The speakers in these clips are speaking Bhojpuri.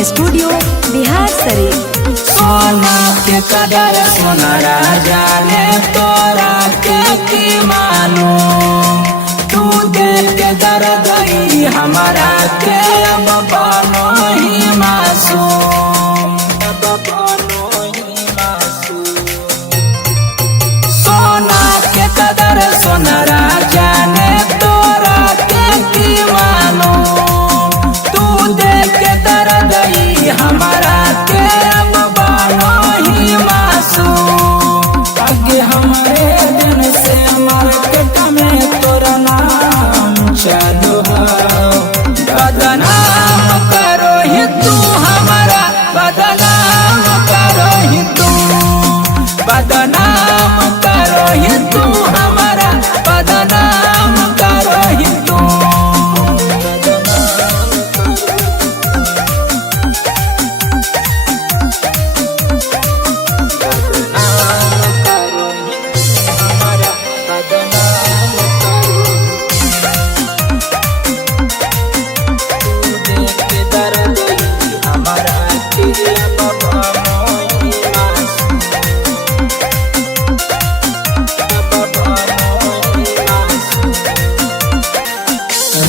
Recording studio Bihar Sharif. सोना के कदर सोनारा जाने तोरा के मानो तू देख के दर्द ही हमारा के अब बनो ही मासूम, अब बनो ही मासूम। सोना के कदर सोनारा जाने तोरा के मानो तू देख के दर्द ही हमारा के अब बनो ही मासूम। आगे हमारे दिन से मार्केट में तोरा नाम चालू है, बदनाम करो ही तू हमारा, बदनाम करो ही तू, बदनाम करो ही तू हमारा, बदनाम करो ही तू।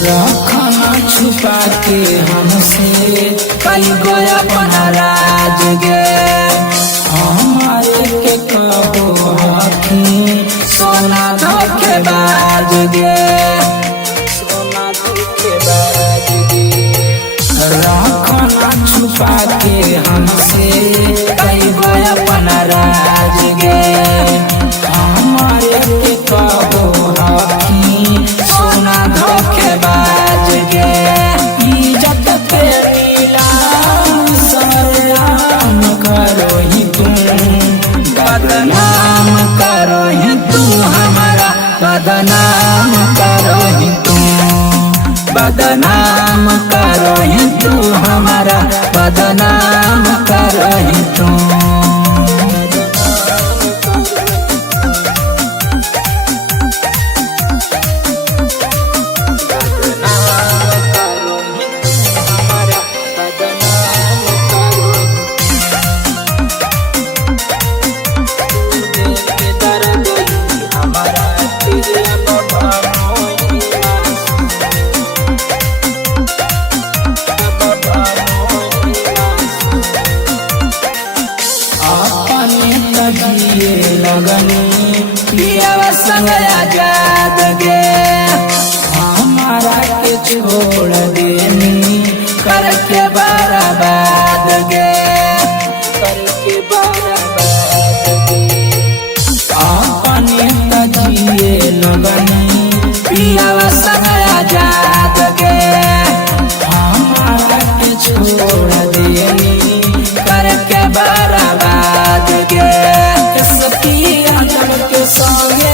रखना छुपा के हमसे कई गो अपना राज गे, हमारे के कबो हकी सोना धोखेबाज गे, सोना धोखेबाज गे। रखना छुपा के हमसे कई गो अपना राज गे, हमारे के कबो हकी सोना धोखेबाज गे। इज्जत के नीलाम सरेआम करो ही तुम, बदनाम करो ही तू हमारा, बदनाम करो ही तू, बदनाम करो ही तू हमारा, बदनाम करो ही तू। जिए लगनी पिया संग आजाद गे, हमारा के छोड़ देनी करके बर्बाद गे, करके बर्बाद गे। अपने जिए लगनी पिया संग आजाद गे, हमारा के छोड़ देनी करके बर्बाद गे। के संगे